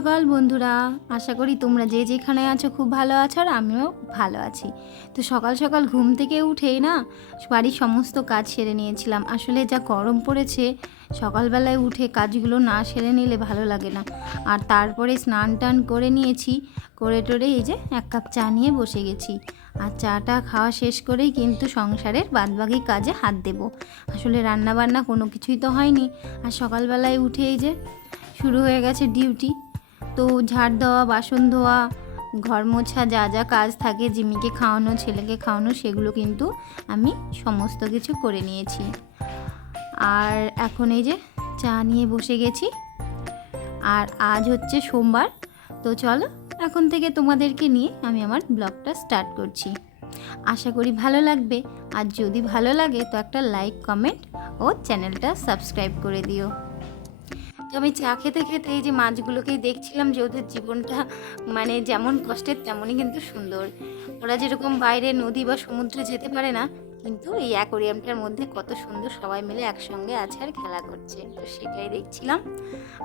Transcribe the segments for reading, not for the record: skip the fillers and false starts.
সকাল বন্ধুরা, আশা করি তোমরা যে যেখানে আছো খুব ভালো আছো আর আমিও ভালো আছি। তো সকাল সকাল ঘুম থেকে উঠেই না বাড়ির সমস্ত কাজ সেরে নিয়েছিলাম। আসলে যা গরম পড়েছে, সকালবেলায় উঠে কাজগুলো না সেরে নিলে ভালো লাগে না। আর তারপরে স্নান টান করে নিয়েছি, করে টোরে এই যে এক কাপ চা নিয়ে বসে গেছি। আর চাটা খাওয়া শেষ করেই কিন্তু সংসারের বাদবাকি কাজে হাত দেব। আসলে রান্না বান্না কোনো কিছুই তো হয়নি। আর সকালবেলায় উঠে এই যে শুরু হয়ে গেছে ডিউটি। তো ঝাড় দেওয়া, বাসন ধোয়া, ঘর মোছা, যা যা কাজ থাকে, জিমিকে খাওয়ানো, ছেলেকে খাওয়ানো, সেগুলো কিন্তু আমি সমস্ত কিছু করে নিয়েছি। আর এখন এই যে চা নিয়ে বসে গেছি। আর আজ হচ্ছে সোমবার। তো চলো এখন থেকে তোমাদেরকে নিয়ে আমি আমার ব্লগটা স্টার্ট করছি। আশা করি ভালো লাগবে। আর যদি ভালো লাগে তো একটা লাইক, কমেন্ট ও চ্যানেলটা সাবস্ক্রাইব করে দিও। তো আমি চা খেতে খেতে এই যে মাছগুলোকেই দেখছিলাম যে ওদের জীবনটা মানে যেমন কষ্টের তেমনই কিন্তু সুন্দর। ওরা যেরকম বাইরে নদী বা সমুদ্রে যেতে পারে না, কিন্তু এই অ্যাকোরিয়ামটার মধ্যে কত সুন্দর সবাই মিলে একসঙ্গে আছে আর খেলা করছে, তো সেটাই দেখছিলাম।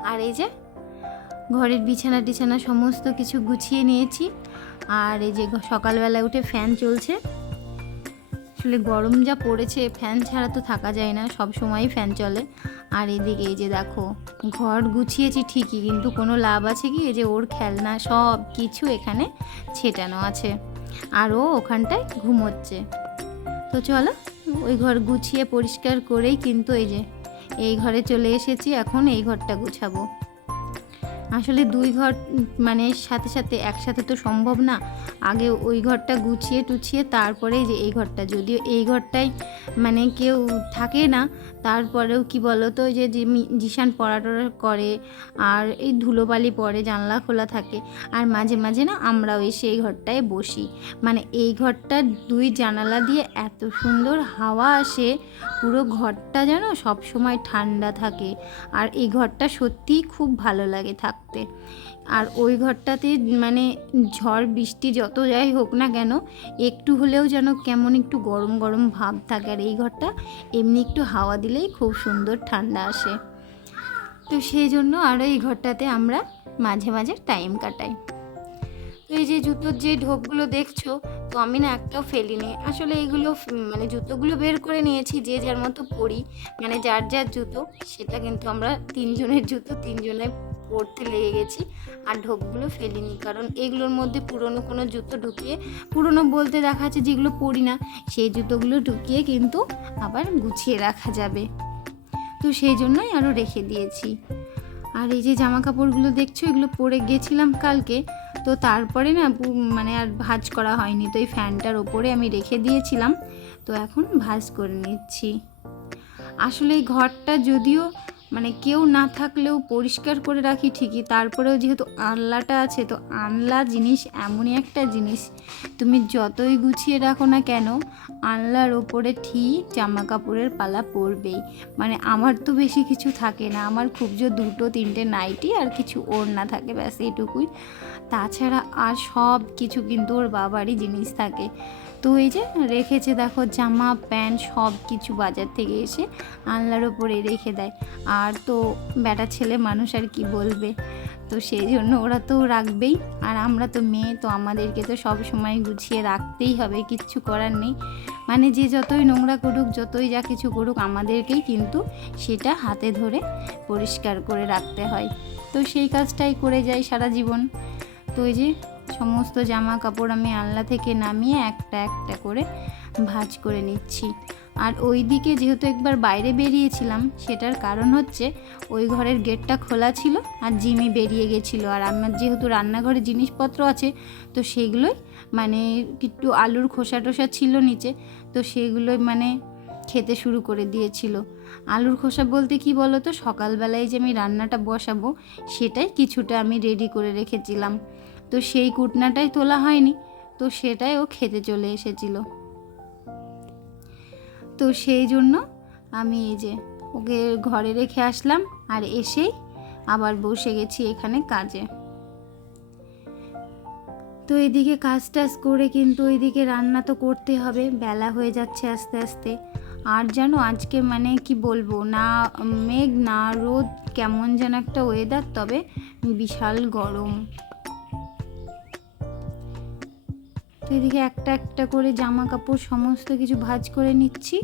আর এই যে ঘরের বিছানা টিছানা সমস্ত কিছু গুছিয়ে নিয়েছি। আর এই যে সকালবেলায় উঠে ফ্যান চলছে। আসলে গরম যা পড়েছে, ফ্যান ছাড়া তো থাকা যায় না, সব সময়ই ফ্যান চলে। আর এদিকে এই যে দেখো, ঘর গুছিয়েছি ঠিকই, কিন্তু কোনো লাভ আছে কি? এই যে ওর খেলনা সব কিছু এখানে ছেটানো আছে, আর ও ওখানটায় ঘুমোচ্ছে। তো চলো ওই ঘর গুছিয়ে পরিষ্কার করেই কিন্তু এই যে এই ঘরে চলে এসেছি। এখন এই ঘরটা গুছাবো। আসলে দুই ঘর মানে সাথে সাথে একসাথে তো সম্ভব না। আগে ওই ঘরটা গুছিয়ে টুছিয়ে তারপরে যে এই ঘরটা, যদিও এই ঘরটাই মানে কেউ থাকে না, তারপরেও কি বলো তো, যে জিশান পড়াটরা করে আর এই ধুলোবালি পড়ে, জানলা খোলা থাকে, আর মাঝে মাঝে না আমরাও এসে এই ঘরটায় বসি। মানে এই ঘরটার দুই জানালা দিয়ে এত সুন্দর হাওয়া আসে, পুরো ঘরটা যেন সব সময় ঠান্ডা থাকে। আর এই ঘরটা সত্যিই খুব ভালো লাগে থাকতে। আর ওই ঘরটাতে মানে ঝড় বৃষ্টি যত যাই হোক না কেন, একটু হলেও যেন কেমন একটু গরম গরম ভাব থাকে। আর এই ঘরটা এমনি একটু হাওয়া দিলেই খুব সুন্দর ঠান্ডা আসে। তো সেই জন্য আরও এই ঘরটাতে আমরা মাঝে মাঝে টাইম কাটাই। তো এই যে জুতোর যে ঢোকগুলো দেখছো, তো আমি না একটাও ফেলিনি। আসলে এইগুলো মানে জুতোগুলো বের করে নিয়েছি, যে যার মতো পরি, মানে যার যার জুতো, সেটা কিন্তু আমরা তিনজনের জুতো তিনজনে পরতে লেগে গেছি। আর ঢোকগুলো ফেলিনি, কারণ এগুলোর মধ্যে পুরনো কোনো জুতো ঢুকিয়ে, পুরনো বলতে দেখা যাচ্ছে যেগুলো পরি না, সেই জুতোগুলো ঢুকিয়ে কিন্তু আবার গুছিয়ে রাখা যাবে। তো সেই জন্যই আরও রেখে দিয়েছি। আর এই যে জামা কাপড়গুলো দেখছো, এগুলো পরে গেছিলাম কালকে, তো তারপরে না মানে আর ভাঁজ করা হয়নি, তো এই ফ্যানটার ওপরে আমি রেখে দিয়েছিলাম। তো এখন ভাঁজ করে নিচ্ছি। আসলে এই ঘরটা যদিও মানে কেউ না থাকলেও পরিষ্কার করে রাখি ঠিকই, তারপরেও যেহেতু আনলাটা আছে, তো আনলা জিনিস এমনই একটা জিনিস, তুমি যতই গুছিয়ে রাখো না কেন, আনলার ওপরে ঠিক জামা কাপড়ের পালা পড়বেই। মানে আমার তো বেশি কিছু থাকে না, আমার খুব যে 2-3টে নাইটি আর কিছু ওড়না থাকে, ব্যাস এইটুকুই। তাছাড়া আর সব কিছু কিন্তু ওর বাবারই জিনিস থাকে। তো এই যে রেখেছে দেখো, জামা প্যান্ট সব কিছু বাজার থেকে এসে আনলার ওপরে রেখে দেয়। আর তো বেটা ছেলে মানুষ, আর কি বলবে, তো সেই জন্য ওরা তো রাখবেই। আর আমরা তো মেয়ে, তো আমাদেরকে তো সব সময় গুছিয়ে রাখতেই হবে, কিচ্ছু করার নেই। মানে যে যতই নোংরা করুক, যতই যা কিছু করুক, আমাদেরকেই কিন্তু সেটা হাতে ধরে পরিষ্কার করে রাখতে হয়। তো সেই কাজটাই করে যাই সারা জীবন। তো এই যে সমস্ত জামা কাপড় আমি আলনা থেকে নামিয়ে একটা একটা করে ভাঁজ করে নিচ্ছি। আর ওই দিকে যেহেতু একবার বাইরে বেরিয়েছিলাম, সেটার কারণ হচ্ছে ওই ঘরের গেটটা খোলা ছিল আর জিমি বেরিয়ে গেছিলো। আর আমার যেহেতু রান্নাঘরে জিনিসপত্র আছে, তো সেগুলোই মানে একটু আলুর খোসা টোসা ছিল নিচে, তো সেগুলোই মানে খেতে শুরু করে দিয়েছিল। আলুর খোসা বলতে কি বলো তো, সকালবেলায় যে আমি রান্নাটা বসাবো, সেটাই কিছুটা আমি রেডি করে রেখেছিলাম, তো সেই কুটনাটাই তোলা হয়নি, তো সেটাই ও খেতে চলে এসেছিল। তো সেই জন্য আমি এই যে ওকে ঘরে রেখে আসলাম, আর এসেই আবার বসে গেছি এখানে কাজে। তো এদিকে কাজ টাজ করে কিন্তু ওইদিকে রান্না তো করতে হবে, বেলা হয়ে যাচ্ছে আস্তে আস্তে। আর জানো আজকে মানে কি বলবো, না মেঘ না রোদ, কেমন যেন একটা ওয়েদার, তবে বিশাল গরম। তো এদিকে একটা একটা করে জামা কাপড় সমস্ত কিছু ভাঁজ করে নিচ্ছি।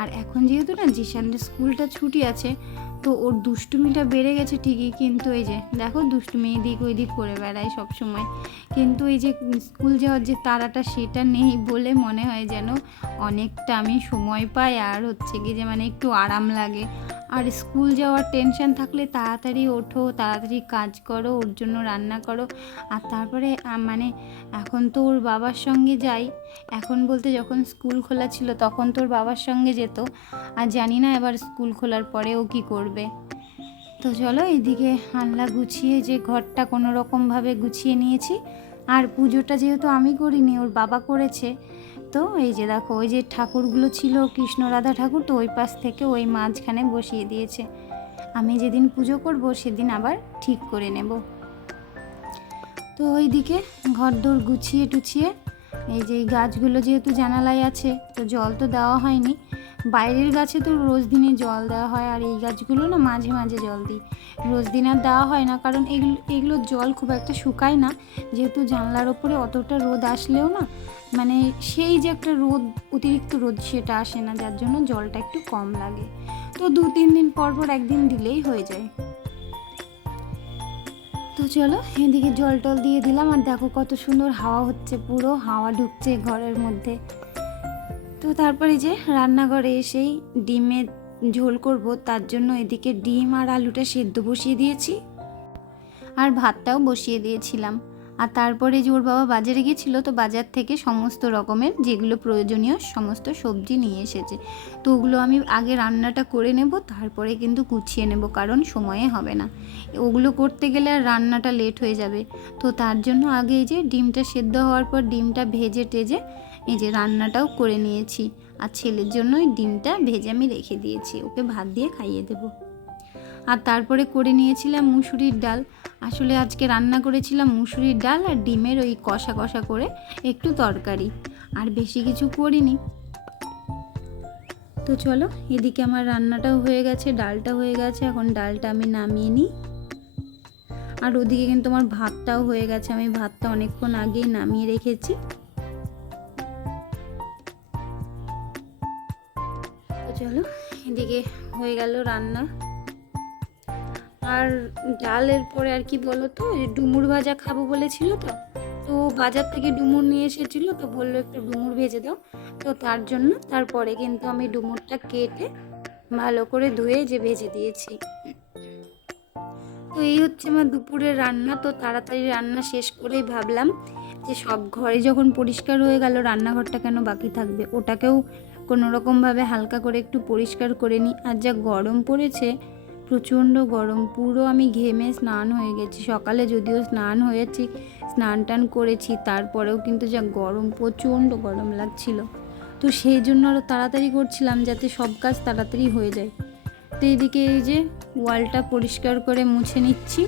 আর এখন যেহেতু না জিশানের স্কুলটা ছুটি আছে, তো ওর দুষ্টুমিটা বেড়ে গেছে ঠিকই, কিন্তু এই যে দেখো দুষ্টুমি এদিক ওই দিক করে বেড়ায় সব সময়। কিন্তু এই যে স্কুল যাওয়ার যে তাড়াটা সেটা নেই বলে মনে হয় যেন অনেকটা আমি সময় পাই, আর হচ্ছে কি যে মানে একটু আরাম লাগে। আর স্কুল যাওয়ার টেনশন থাকলে তাড়াতাড়ি ওঠো, তাড়াতাড়ি কাজ করো, ওর জন্য রান্না করো। আর তারপরে মানে এখন তো ওর বাবার সঙ্গে যাই, এখন বলতে যখন স্কুল খোলা ছিল তখন তোর বাবার সঙ্গে যেত, আর জানি না এবার স্কুল খোলার পরে ও কী করবে। তো চলো এদিকে আনলা গুছিয়ে যে ঘরটা কোনো রকমভাবে গুছিয়ে নিয়েছি। আর পুজোটা যেহেতু আমি করিনি, ওর বাবা করেছে, তো এই যে দেখো ওই যে ঠাকুরগুলো ছিল কৃষ্ণ রাধা ঠাকুর, তো ওই পাশ থেকে ওই মাঝখানে বসিয়ে দিয়েছে। আমি যেদিন পুজো করব সেদিন আবার ঠিক করে নেব। তো ওইদিকে ঘরদোর গুছিয়ে টুছিয়ে এই যে গাছগুলো যেহেতু জানালায় আছে, তো জল তো দেওয়া হয়নি। বাইরের গাছে তো রোজ দিনে জল দেওয়া হয়, আর এই গাছগুলো না মাঝে মাঝে জল দিই, রোজ দিন আর দেওয়া হয় না, কারণ এগুলো জল খুব একটা শুকায় না, যেহেতু জানলার ওপরে অতটা রোদ আসলেও না মানে সেই যে একটা রোদ, অতিরিক্ত রোদ সেটা আসে না, যার জন্য জলটা একটু কম লাগে। তো 2-3 দিন পর পর একদিন দিলেই হয়ে যায়। তো চলো এদিকে জল টল দিয়ে দিলাম, আর দেখো কত সুন্দর হাওয়া হচ্ছে, পুরো হাওয়া ঢুকছে ঘরের মধ্যে। তো তারপরে যে রান্নাঘরে এসেই ডিমের ঝোল করব, তার জন্য এদিকে ডিম আর আলুটা সেদ্ধ বসিয়ে দিয়েছি, আর ভাতটাও বসিয়ে দিয়েছিলাম। আর তারপরে যে ওর বাবা বাজারে গিয়েছিলো, তো বাজার থেকে সমস্ত রকমের যেগুলো প্রয়োজনীয় সমস্ত সবজি নিয়ে এসেছে, তো ওগুলো আমি আগে রান্নাটা করে নেব, তারপরে কিন্তু গুছিয়ে নেব, কারণ সময়ে হবে না, ওগুলো করতে গেলে আর রান্নাটা লেট হয়ে যাবে। তো তার জন্য আগে এই যে ডিমটা সেদ্ধ হওয়ার পর ডিমটা ভেজে টেজে এই যে রান্নাটাও করে নিয়েছি। আর ছেলের জন্য ওই ডিমটা ভেজে আমি রেখে দিয়েছি, ওকে ভাত দিয়ে খাইয়ে দেবো। আর তারপরে করে নিয়েছিলাম মুসুরির ডাল। আসলে আজকে রান্না করেছিলাম মুসুরির ডাল আর ডিমের ওই কষা কষা করে একটু তরকারি, আর বেশি কিছু করিনি। তো চলো এদিকে আমার রান্নাটাও হয়ে গেছে, ডালটা হয়ে গেছে, এখন ডালটা আমি নামিয়ে নিই। আর ওদিকে কিন্তু আমার ভাতটাও হয়ে গেছে, আমি ভাতটা অনেকক্ষণ আগেই নামিয়ে রেখেছি। তো চলো এদিকে হয়ে গেল রান্না। আর ডালের পরে আর কি বলো তো, ডুমুর ভাজা খাবো বলেছিল, তো বাজার থেকে ডুমুর নিয়ে এসেছিলো, তো বললো একটু ডুমুর ভেজে দাও, তো তার জন্য তারপরে কিন্তু আমি ডুমুরটা কেটে ভালো করে ধুয়ে যে ভেজে দিয়েছি। তো এই হচ্ছে আমার দুপুরের রান্না। তো তাড়াতাড়ি রান্না শেষ করেই ভাবলাম যে সব ঘরে যখন পরিষ্কার হয়ে গেল, রান্নাঘরটা কেন বাকি থাকবে, ওটাকেও কোনো রকমভাবে হালকা করে একটু পরিষ্কার করে নিই। আর যা গরম পড়েছে, প্রচণ্ড গরম, পুরো আমি ঘেমে স্নান হয়ে গেছি। সকালে যদিও স্নান হয়েছি, স্নান টান করেছি, তারপরেও কিন্তু যা গরম, প্রচণ্ড গরম লাগছিল। তো সেই জন্য আরও তাড়াতাড়ি করছিলাম যাতে সব কাজ তাড়াতাড়ি হয়ে যায়। তো এদিকে এই যে ওয়ালটা পরিষ্কার করে মুছে নিচ্ছি,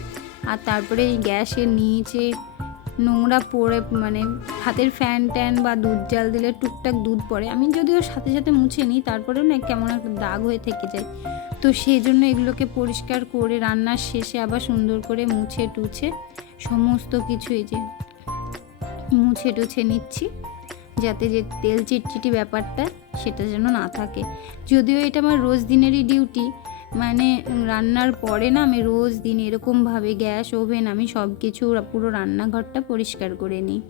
আর তারপরে এই গ্যাসের নিচে নোংরা পড়ে মানে হাতের ফ্যান ট্যান বা দুধ জাল দিলে টুকটাক দুধ পড়ে, আমি যদিও সাথে সাথে মুছে নিই, তারপরেও না কেমন একটা দাগ হয়ে থেকে যায়। তো সেই জন্য এগুলোকে পরিষ্কার করে রান্নার শেষে আবার সুন্দর করে মুছে টুছে সমস্ত কিছু এই যে মুছে টুছে নিচ্ছি, যাতে যে তেল চিটচিটি ব্যাপারটা সেটা যেন না থাকে। যদিও এটা আমার রোজ দিনেরই ডিউটি, মানে রান্নার পরে না আমি রোজ দিন এরকমভাবে গ্যাস ওভেন আমি সব কিছু পুরো রান্নাঘরটা পরিষ্কার করে নিই।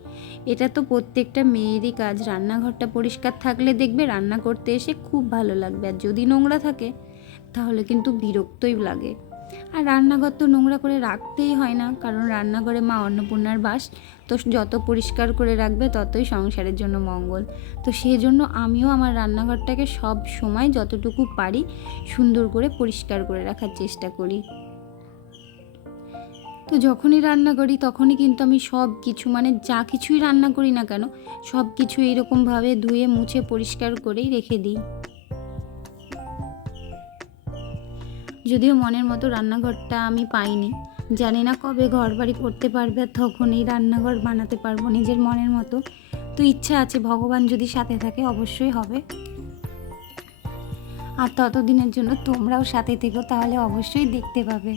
এটা তো প্রত্যেকটা মেয়েরই কাজ, রান্নাঘরটা পরিষ্কার থাকলে দেখবে রান্না করতে এসে খুব ভালো লাগবে, আর যদি নোংরা থাকে তাহলে কিন্তু বিরক্তই লাগে। আর রান্নাঘর তো নোংরা করে রাখতেই হয় না, কারণ রান্নাঘরে মা অন্নপূর্ণার বাস, তো যত পরিষ্কার করে রাখবে ততই সংসারের জন্য মঙ্গল। তো সেই জন্য আমিও আমার রান্নাঘরটাকে সব সময় যতটুকু পারি সুন্দর করে পরিষ্কার করে রাখার চেষ্টা করি। তো যখনই রান্না করি তখনই কিন্তু আমি সব কিছু মানে যা কিছুই রান্না করি না কেন সব কিছু এইরকমভাবে ধুয়ে মুছে পরিষ্কার করেই রেখে দিই। যদিও মনের মতো রান্নাঘরটা আমি পাইনি, জানি না কবে ঘর বাড়ি করতে পারবে, আর তখন এই রান্নাঘর বানাতে পারবো নিজের মনের মতো। তো ইচ্ছা আছে, ভগবান যদি সাথে থাকে অবশ্যই হবে। আর ততদিনের জন্য তোমরাও সাথে থেকো, তাহলে অবশ্যই দেখতে পাবে।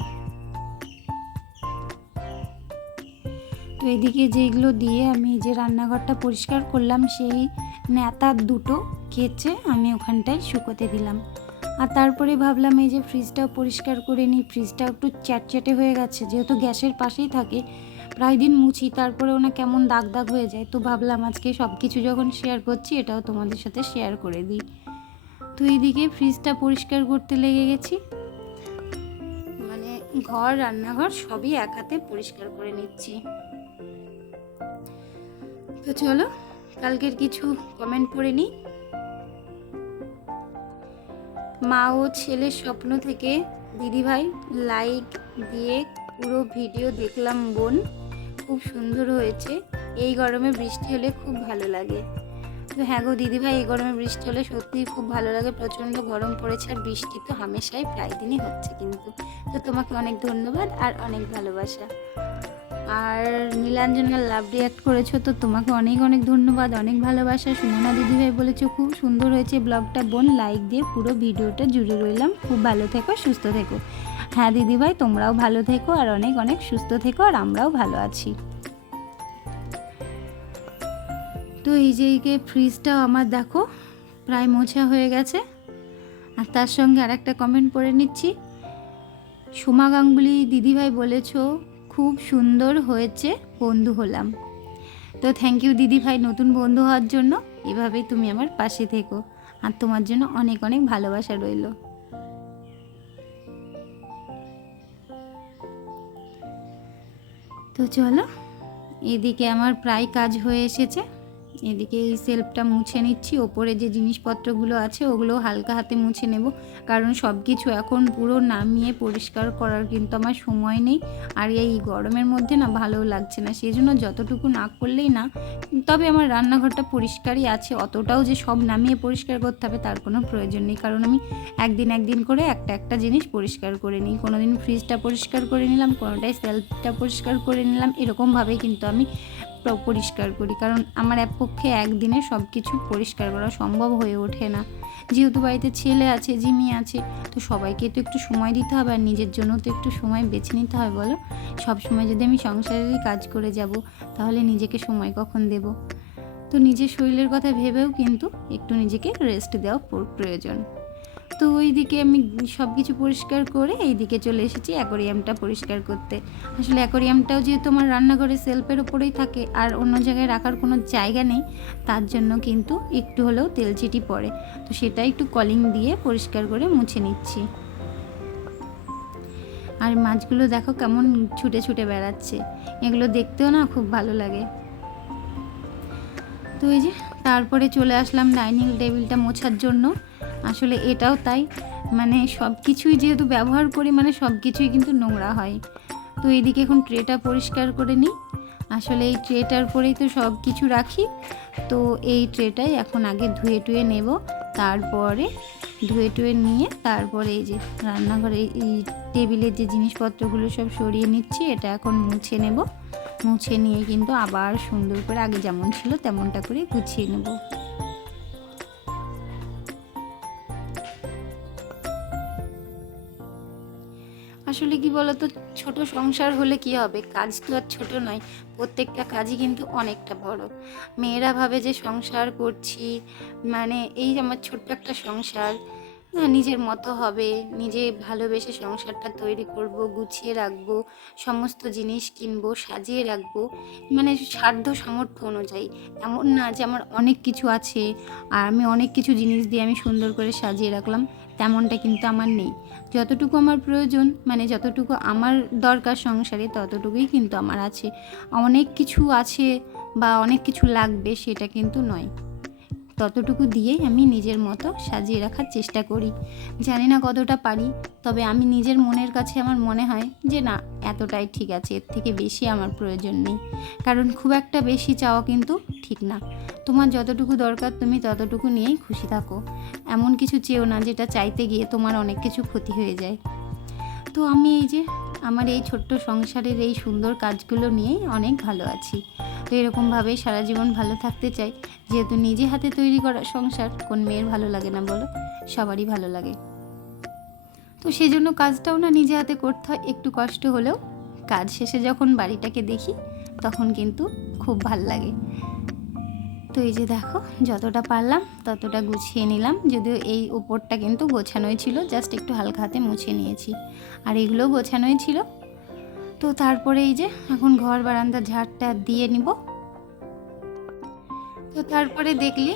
তো এদিকে যেগুলো দিয়ে আমি যে রান্নাঘরটা পরিষ্কার করলাম, সেই ন্যাতা দুটো কেচে আমি ওখানটায় শুকোতে দিলাম। আর তারপরে ভাবলাম এই যে ফ্রিজটাও পরিষ্কার করে নিই। ফ্রিজটাও একটু চ্যাটচ্যাটে হয়ে গেছে, যেহেতু গ্যাসের পাশেই থাকে, প্রায় দিন মুছি, তারপরেও না কেমন দাগ দাগ হয়ে যায়। তো ভাবলাম আজকে সব কিছু যখন শেয়ার করছি, এটাও তোমাদের সাথে শেয়ার করে দিই। তো এইদিকে ফ্রিজটা পরিষ্কার করতে লেগে গেছি, মানে ঘর রান্নাঘর সবই এক হাতে পরিষ্কার করে নিচ্ছি। তো চলো কালকের কিছু কমেন্ট পড়ে নিই। মা ও ছেলের স্বপ্ন থেকে দিদিভাই লাইক দিয়ে পুরো ভিডিও দেখলাম বোন, খুব সুন্দর হয়েছে, এই গরমে বৃষ্টি হলে খুব ভালো লাগে। তো হ্যাঁ গো দিদিভাই, এই গরমে বৃষ্টি হলে সত্যিই খুব ভালো লাগে। প্রচণ্ড গরম পড়েছে, আর বৃষ্টি তো হামেশাই প্রায় দিনই হচ্ছে কিন্তু। তো তোমাকে অনেক ধন্যবাদ আর অনেক ভালোবাসা। আর নীলাঞ্জনা লাভ রিয়াক্ট করেছো, তো তোমাকে অনেক অনেক ধন্যবাদ, অনেক ভালোবাসা। সুমনা দিদিভাই বলেছো খুব সুন্দর হয়েছে ব্লগটা বোন, লাইক দিয়ে পুরো ভিডিওটা জুড়ে রইলাম, খুব ভালো থেকো, সুস্থ থেকো। হ্যাঁ দিদিভাই, তোমরাও ভালো থেকো আর অনেক অনেক সুস্থ থেকো, আর আমরাও ভালো আছি। তো এই যে ফ্রিজটাও আমার দেখো প্রায় মোছা হয়ে গেছে। আর তার সঙ্গে আর একটা কমেন্ট পড়ে নিচ্ছি। সোমা গাঙ্গুলি দিদিভাই বলেছো খুব সুন্দর হয়েছে, বন্ধু হলাম। তো থ্যাংক ইউ দিদিভাই নতুন বন্ধু হওয়ার জন্য। এভাবেই তুমি আমার পাশে থেকো, আর তোমার জন্য অনেক অনেক ভালোবাসা রইল। তো চলো, এদিকে আমার প্রায় কাজ হয়ে এসেছে। এদিকে এই সেলফটা মুছে নিচ্ছি, ওপরে যে জিনিসপত্রগুলো আছে ওগুলো হালকা হাতে মুছে নেব, কারণ সব কিছু এখন পুরো নামিয়ে পরিষ্কার করার কিন্তু আমার সময় নেই। আর এই গরমের মধ্যে না ভালোও লাগছে না, সেই জন্য যতটুকু না করলেই না। তবে আমার রান্নাঘরটা পরিষ্কারই আছে, অতটাও যে সব নামিয়ে পরিষ্কার করতে হবে তার কোনো প্রয়োজন নেই, কারণ আমি একদিন একদিন করে একটা একটা জিনিস পরিষ্কার করে নিই। কোনো দিন ফ্রিজটা পরিষ্কার করে নিলাম, কোনোটাই সেলফটা পরিষ্কার করে নিলাম, এরকমভাবেই কিন্তু আমি পরিষ্কার করি, কারণ আমার এক পক্ষে একদিনে সব কিছু পরিষ্কার করা সম্ভব হয়ে ওঠে না। যেহেতু বাড়িতে ছেলে আছে, জিমি আছে, তো সবাইকে তো একটু সময় দিতে হবে, আর নিজের জন্য তো একটু সময় বেছে নিতে হয় বলো। সব সময় যদি আমি সংসারেরই কাজ করে যাব, তাহলে নিজেকে সময় কখন দেব? তো নিজের শরীরের কথা ভেবেও কিন্তু একটু নিজেকে রেস্ট দেওয়া প্রয়োজন। তো ওইদিকে আমি সব কিছু পরিষ্কার করে এইদিকে চলে এসেছি অ্যাকোরিয়ামটা পরিষ্কার করতে। আসলে অ্যাকোরিয়ামটাও যেহেতু আমার রান্নাঘরে সেলফের ওপরেই থাকে, আর অন্য জায়গায় রাখার কোনো জায়গা নেই, তার জন্য কিন্তু একটু হলেও তেলচিটি পড়ে, তো সেটা একটু কলিং দিয়ে পরিষ্কার করে মুছে নিচ্ছি। আর মাছগুলো দেখো কেমন ছুটে ছুটে বেড়াচ্ছে, এগুলো দেখতেও না খুব ভালো লাগে। তো এই যে তারপরে চলে আসলাম ডাইনিং টেবিলটা মোছার জন্য। আসলে এটাও তাই, মানে সব কিছুই যেহেতু ব্যবহার করি, মানে সব কিছুই কিন্তু নোংরা হয়। তো এইদিকে এখন ট্রেটা পরিষ্কার করে নিই। আসলে এই ট্রেটার পরেই তো সব কিছু রাখি, তো এই ট্রেটাই এখন আগে ধুয়ে টুয়ে নেব, তারপরে ধুয়ে টুয়ে নিয়ে তারপরে এই যে রান্নাঘরে এই টেবিলের যে জিনিসপত্রগুলো সব সরিয়ে নিচ্ছি, এটা এখন মুছে নেব। মুছে নিয়ে কিন্তু আবার সুন্দর করে আগে যেমন ছিল তেমনটা করে গুছিয়ে নেব। আসলে কি বলতো, ছোট সংসার হলে কি হবে, কাজ তো আর ছোট নয়, প্রত্যেকটা কাজই কিন্তু অনেকটা বড়। মেয়েরা ভাবে যে সংসার করছি মানে এই আমার ছোট্ট একটা সংসার, নিজের মতো হবে, নিজে ভালোবেসে সংসারটা তৈরি করব, গুছিয়ে রাখবো, সমস্ত জিনিস কিনবো, সাজিয়ে রাখবো, মানে সাধ্য সামর্থ্য অনুযায়ী। এমন না যে আমার অনেক কিছু আছে আর আমি অনেক কিছু জিনিস দিয়ে আমি সুন্দর করে সাজিয়ে রাখলাম, তেমনটা কিন্তু আমার নেই। যতটুকু আমার প্রয়োজন, মানে যতটুকু আমার দরকার সংসারে, ততটুকুই কিন্তু আমার আছে। অনেক কিছু আছে বা অনেক কিছু লাগবে সেটা কিন্তু নয়, ততটুকু দিয়েই আমি নিজের মতো সাজিয়ে রাখার চেষ্টা করি। জানি না কতটা পারি, তবে আমি নিজের মনের কাছে আমার মনে হয় যে না, এতটাই ঠিক আছে, এর থেকে বেশি আমার প্রয়োজন নেই। কারণ খুব একটা বেশি চাওয়া কিন্তু ঠিক না। তোমার যতটুকু দরকার তুমি ততটুকু নিয়েই খুশি থাকো, এমন কিছু চেও না যেটা চাইতে গিয়ে তোমার অনেক কিছু ক্ষতি হয়ে যায়। তো আমি এই যে আমার এই ছোট্ট সংসারের এই সুন্দর কাজগুলো নিয়েই অনেক ভালো আছি। তো এরকমভাবেই সারা জীবন ভালো থাকতে চাই, যেহেতু নিজে হাতে তৈরি করা সংসার কোন মেয়ের ভালো লাগে না বলো, সবারই ভালো লাগে। তো সেই জন্য কাজটাও না নিজে হাতে করতে হয়, একটু কষ্ট হলেও কাজ শেষে যখন বাড়িটাকে দেখি তখন কিন্তু খুব ভাল লাগে। তো এই যে দেখো যতটা পারলাম ততটা গুছিয়ে নিলাম, যদিও এই উপরটা কিন্তু গোছানোই ছিল, জাস্ট একটু হালকা হাতে মুছে নিয়েছি, আর এগুলো গোছানোই ছিল। তো তারপরে এই যে এখন ঘর বারান্দা ঝাড়টা দিয়ে নিব। তো তারপরে দেখলি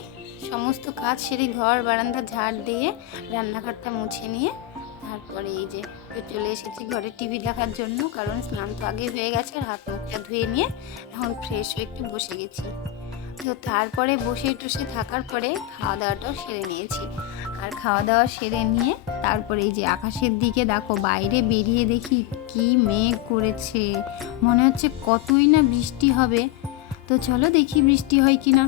সমস্ত কাজ সেরে ঘর বারান্দা ঝাড় দিয়ে রান্নাঘরটা মুছে নিয়ে তারপরে এই যে চলে এসেছি ঘরে টিভি দেখার জন্য, কারণ স্নান তো আগে হয়ে গেছে, আর হাত মুখটা ধুয়ে নিয়ে এখন ফ্রেশ হয়ে একটু বসে গেছি। তো তারপরে বসে টসে থাকার পরে খাওয়া দাওয়াটাও সেরে নিয়েছি, আর খাওয়া দাওয়া সেরে নিয়ে তারপরে এই যে আকাশের দিকে দেখো বাইরে বেরিয়ে দেখি কি মেঘ করেছে, মনে হচ্ছে কতই না বৃষ্টি হবে। তো চলো দেখি বৃষ্টি হয় কি না।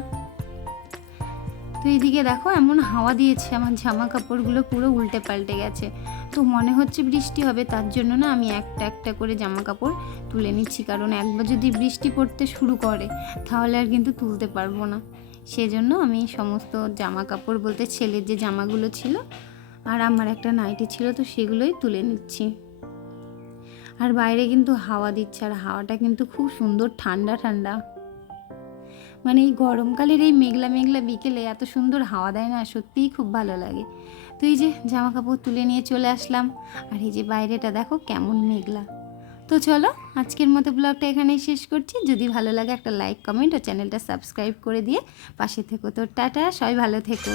তো এইদিকে দেখো এমন হাওয়া দিয়েছে, আমার জামা কাপড়গুলো পুরো উল্টে পাল্টে গেছে। তো মনে হচ্ছে বৃষ্টি হবে, তার জন্য না আমি একটা একটা করে জামা কাপড় তুলে নিচ্ছি, কারণ একবার যদি বৃষ্টি পড়তে শুরু করে তাহলে আর কিন্তু তুলতে পারবো না। সেজন্য আমি সমস্ত জামা কাপড় বলতে ছেলের যে জামাগুলো ছিল আর আমার একটা নাইটি ছিল, তো সেগুলোই তুলে নিচ্ছি। আর বাইরে কিন্তু হাওয়া দিচ্ছে, আর হাওয়াটা কিন্তু খুব সুন্দর ঠান্ডা ঠান্ডা, মানে এই গরমকালের এই মেঘলা মেঘলা বিকেলে এত সুন্দর হাওয়া দেয় না, সত্যিই খুব ভালো লাগে। তো এই যে জামা কাপড় তুলে নিয়ে চলে আসলাম, আর এই যে বাইরেটা দেখো কেমন মেঘলা। তো চলো আজকের মতো ব্লগটা এখানেই শেষ করছি, যদি ভালো লাগে একটা লাইক কমেন্ট ও চ্যানেলটা সাবস্ক্রাইব করে দিয়ে পাশে থেকো। তো টাটা, সবাই ভালো থেকো।